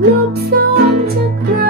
looks on to ground.